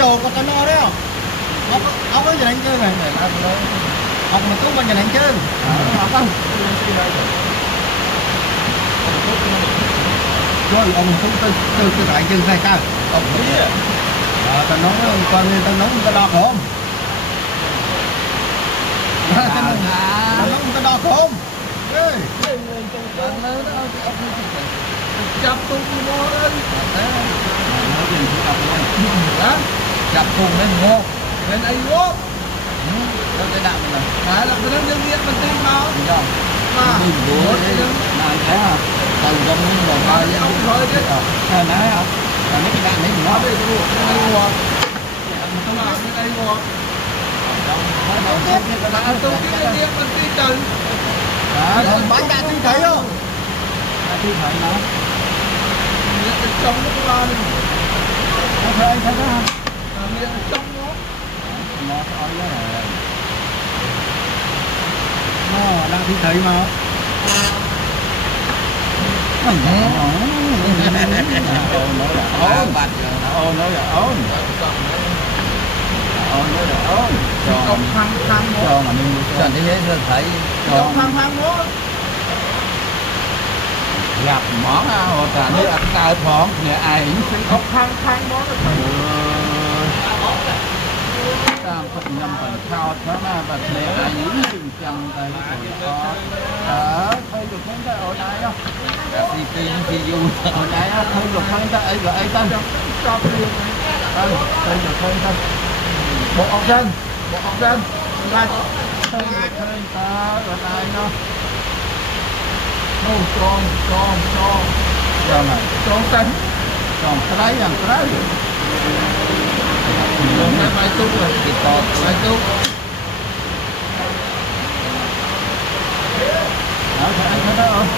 trâu có tao no đấy không? Ông có gì đánh chơi này? Ông mà tốt bao giờ đánh chơi? Không. Rồi ông không từ đánh chơi này cao. Ông biết. Tao nói con tao nói tao đo không? Tao nói tao đo không? Ê. Chặt tung nó lên. Chặt cùng lên ngô. Lên ấy ngô. Đâu cái đạn này. Phải là cái đương nhiên mình tin máu. Mà mình bố này thấy hả? Tàu giống như một bao nhiêu ông thôi chứ. Nè nè không? Là mấy cái đạn đấy nó bị ngô. Đây ngô. Nó mà đây ngô. Bạn tôi cái đương mình tin từ. Bánh đạn tin thấy không? Tin thấy nó. Trong nó có ba đi. Nó thấy anh thấy đó hả? Trong nó thôi đó rồi. Nó đang thi thấy mà. Nó ông phăng cho mà mình chuẩn thế giới thấy ông phăng đó gặp món hồ trà nước ăn cao phỏng nhà ai ông phăng món tam phật nhâm phần thao đó là vật này ai những chừng chừng tay thấy được mấy cái ở đây không thì tin thì dù ở đây thấy được mấy cái ấy là ấy tâm cho tiền thấy được mấy cái bộ ốc dân ra thấy được mấy ta ở đây nó cho này tròn xanh tròn cái rằng cái cái máy túc rồi thì to máy túc đó thấy đó không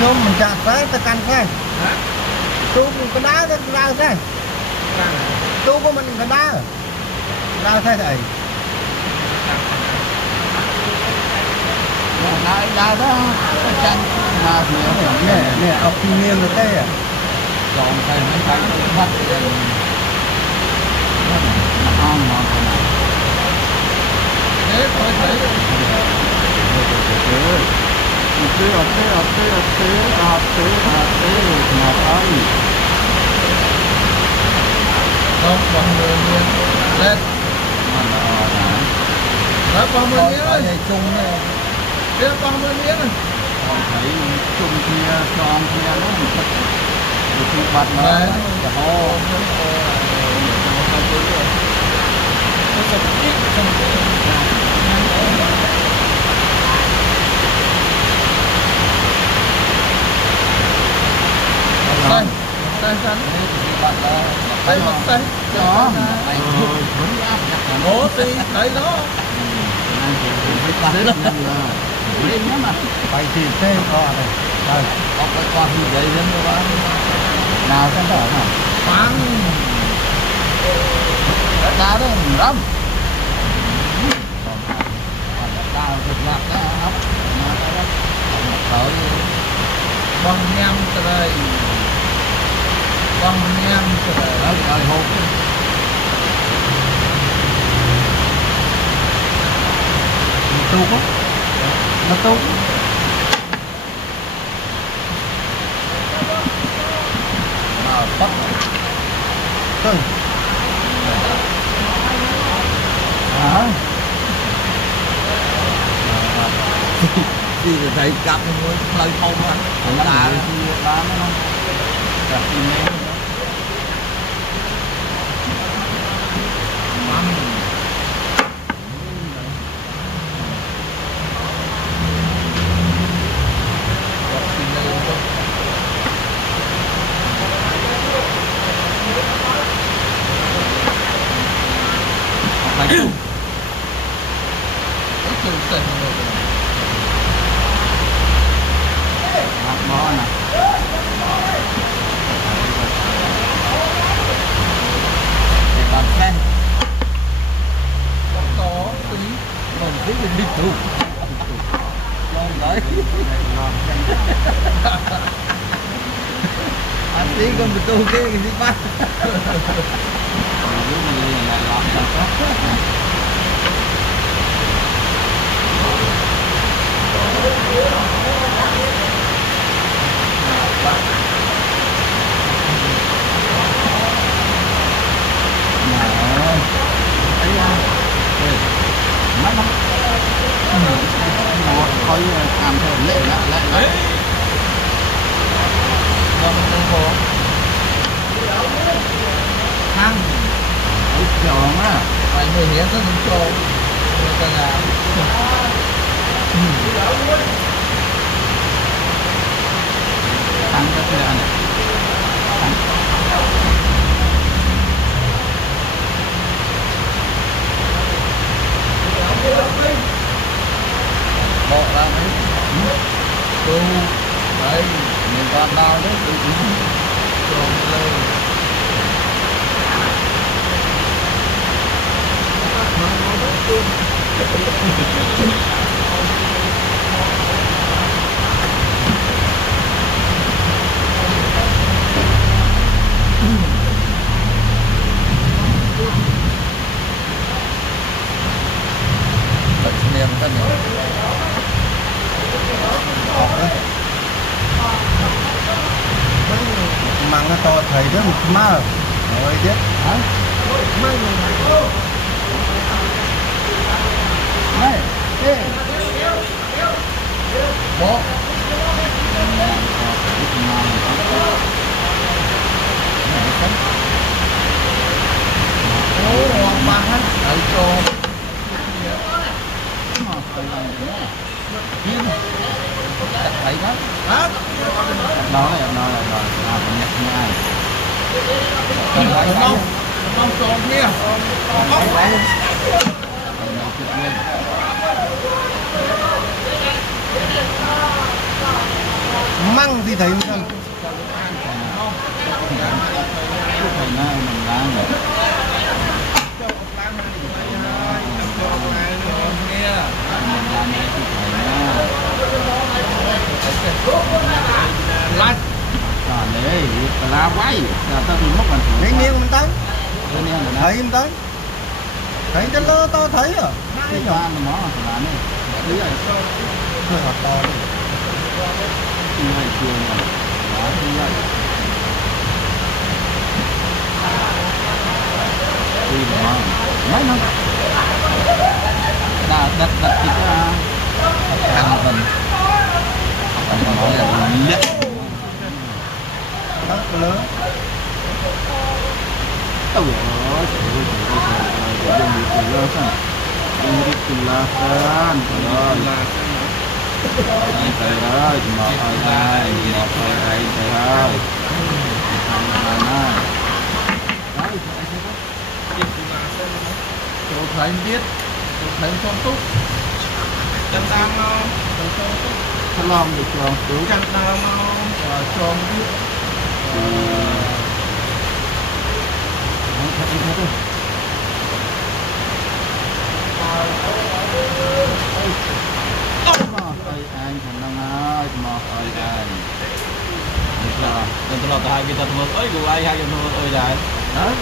không mình chặt cái ta căn cái tu cái đá nó ra cái tu của mình cái đá ra thế này đá đó chân mà nè học kinh nghiệm được thế à còn thầy mấy thầy bắt ngon ngon thế thôi thấy không còn 10 miếng lên đó còn 10 miếng ơi chung này kia còn 10 miếng này còn thấy chung kia tròn kia nó một cái bát nó cả hồ xanh xanh bát đây mặt xanh đó ố thì thấy đó phải tìm thêm co này đây có cái con như vậy đến đó nào cái đó nào bắn đá đó lắm đá thực lạc đó ốc con nhâm trời con nhâm trời đó rồi hộp tu quá nó tốt bắt thôi thì thầy cặp lời không á là bán nó cặp thì ném Hãy đi tù ngon đấy đi con betul ke cái gì ba thôi làm theo lệ lại con phố hăng ấy tròn á phải người hiến rất đúng tròn người ta làm hăng rất là này bộ ra đấy tu đấy mình còn đau đấy tròn lên niềm thân mang cái to thấy đó một má rồi chứ hả mang này ê bộ hoàng ba hết ở chỗ thấy đó hả đó là mình nhặt nha còn mong tròn kia măng thì thấy mình lách đấy là quay là tao bị mất thấy nghiêng mình tới thấy mình tới thấy cái lơ to thấy à cái nhỏ nó là này đấy là hơi hot to đi như này trường này đó như vậy đi mà mấy nó đặt thịt ăn phần nói là lết đó lớn tao rồi dùng được rồi sao dùng được là kan rồi thầy ơi một hai hai thầy ơi chỗ thấy biết chỗ thấy con túc chân tam không chân lòng được trường tướng chân tam không và tròn biết thật đi thật đi anh thành năng ơi một ơi anh dan terlalu hai kita terus oi gue hai yang terus oi dah hah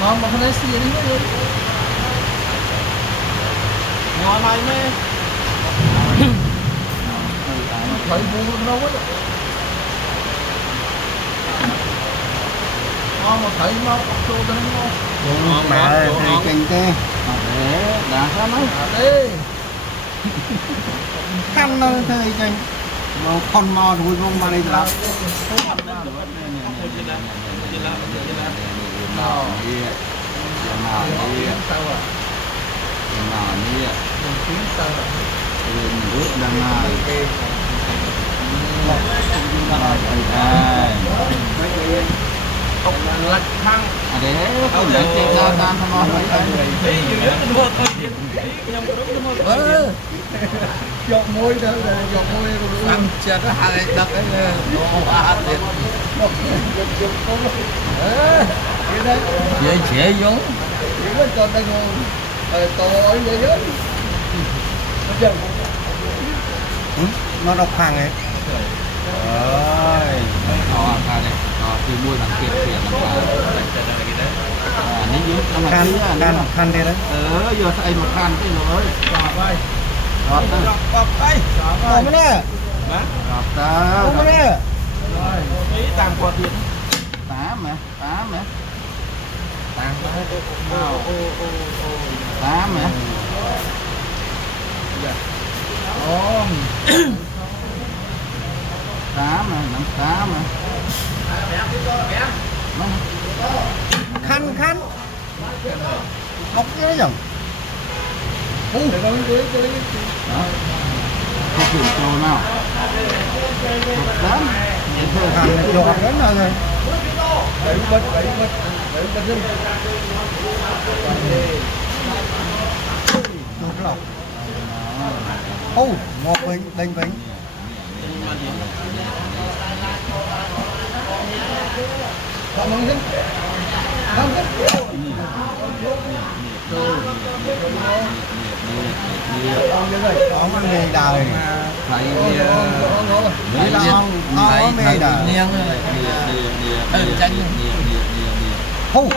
mau makan nasi ini kan ngon mai meh thấy buồn đâu á ngon mà thấy mau cho nó ngon mẹ thầy kinh tê để đã sao mấy đi khăn nó thầy kinh nó con mò đuôi không mà đi lắm lật thăng để không để chạy ra tam tham ngon giọt môi đó giọt môi ăn chưa có hai đợt cái nó ăn tiền dễ dễ giống còn đang tội vậy hết nó độc hàng ấy ơi mua thằng kia thì làm sao nếu như nó khăn thế đấy giờ thay một khăn cái rồi Cọp cái nè Cọp tao cái nè tám mà tám mà tám mà nắm tám mà khăn học cái nhỉ để con dưới cái đấy không chuyển trôi nào tám khăn này đồ học lớn rồi đấy bật lên chuột lọc ô ngọt vinh đinh vinh Không không dính không dính ông mê đời thầy nghĩ là ông mê đời đơn chân hú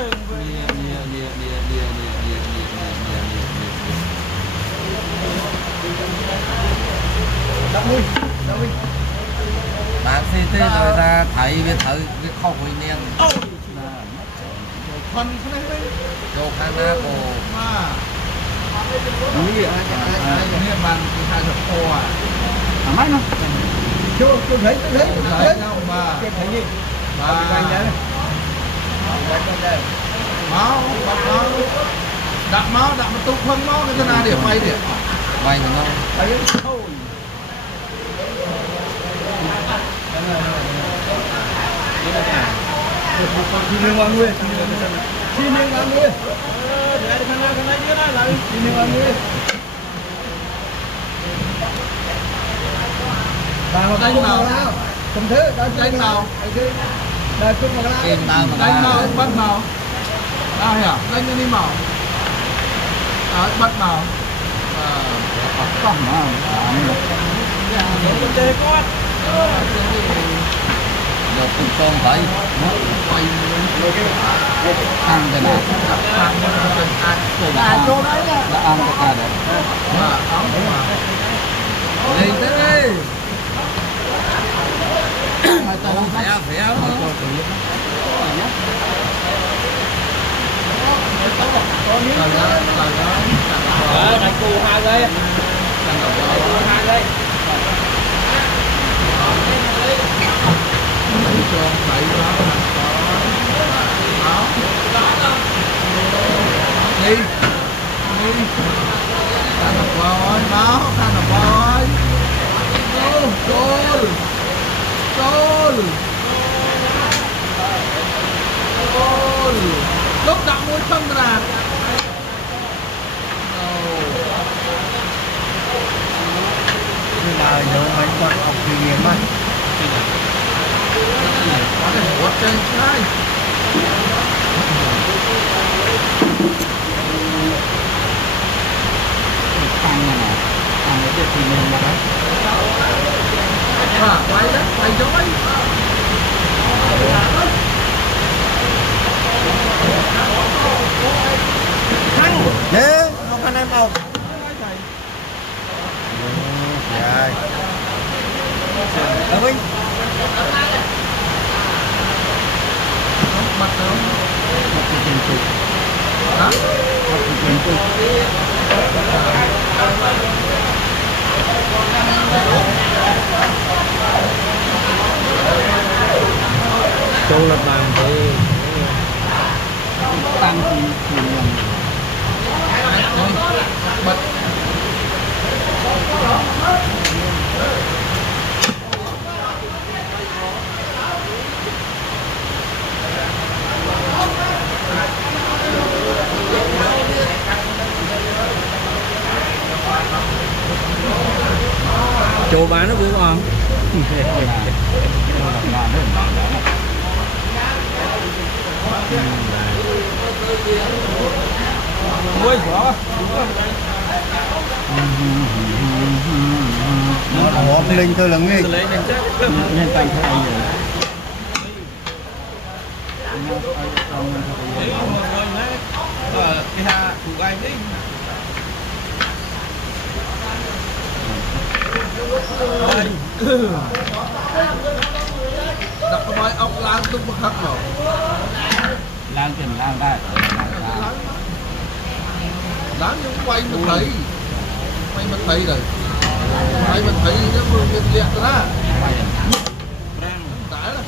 bạn si tê rồi ra thầy với thử cái không huy niên con cái này đồ khăn na cô nghĩ niên bằng cái hai thập cô à mấy nó chưa thấy đấy đâu mà thấy gì mà máu bật máu đặt một tục phân máu cái nào để quay để quay thì nó thấy xin mừng mọi người xin mừng mọi người xin mừng mọi người vào đánh màu không thế đánh màu đây cũng mà đánh màu bắt màu hả đánh cái đi màu bắt màu còng mà chơi con được từng con phải quay ăn cái nào ăn chỗ đấy nè đã ăn cái ca đấy mà ống mà đi tới đi hai tay không phải phải đánh cù 2 giây. Cù 2 giây. cho phải đi khăn đập bòi máu khăn đập bòi trôi lúc đặt mũi phân ra như là nhớ mấy con học kinh nghiệm á có cái hột trên sai ăn này nè ăn cái việc thì mình mà đấy quay đấy quay dối dê một anh em một dài Vinh mặt nó một cái tiền tụ hả một cái tiền tụ Châu lập bàn thì tăng thì nhầm bật Châu bán nó cũng ngon. ui quá Ủa, linh tôi là nghe Lấy mình chắc nhân tay thôi anh rồi cái ha phụ ai đi đặt cái máy ốc lan tung một khắc rồi lan chừng lan đây lan nhưng quay mình thấy quay mình thấy rồi quay mình thấy nó vừa liệt liệt ra đã rồi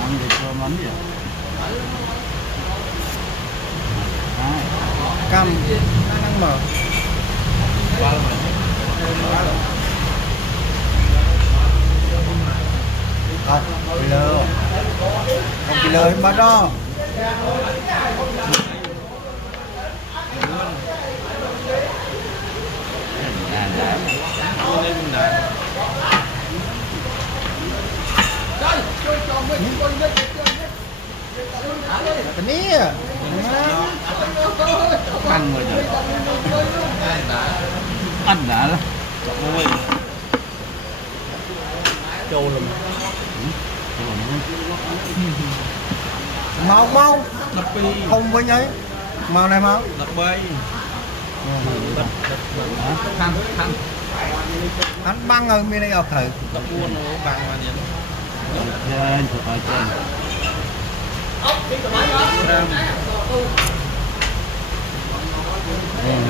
ăn thì cho mắm gì cam năng mở không kilo không kilo hết bao đó cái ní à ăn rồi rồi ăn đã đó trâu lùm mau mau đập pi không với nhấy mau này mau đập bay khăn khăn hắn băng ở bên đây học thử đập buôn nó bằng mà nhìn trên chụp ở trên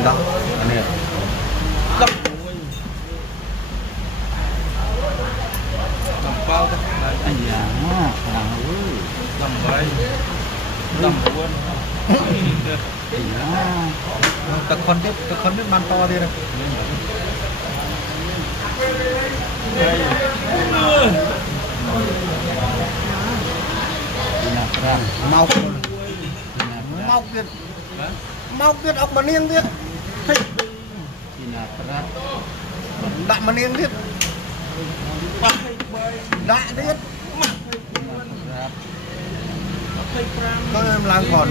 đó này đập đập bao anh dạ đập bay đập buôn tập con biết ban to đi đây mau mau tiết ốc mà niên tiết đạm mà niên tiết đại tiết có em lang còn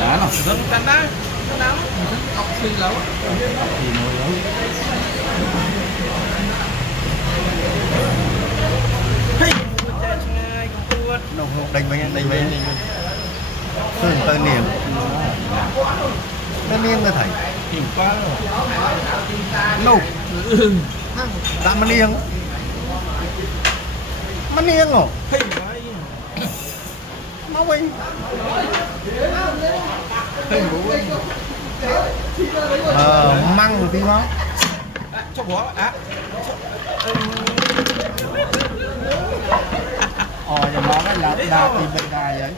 đá nào rất cắn đá ốc phi lâu nông đánh với sơn tơ niềng người thầy hình quá rồi nâu đạm mà niềng rồi hình quá mau anh hình bố măng tí máu cho bó giờ nó là đa thì bên đài vậy.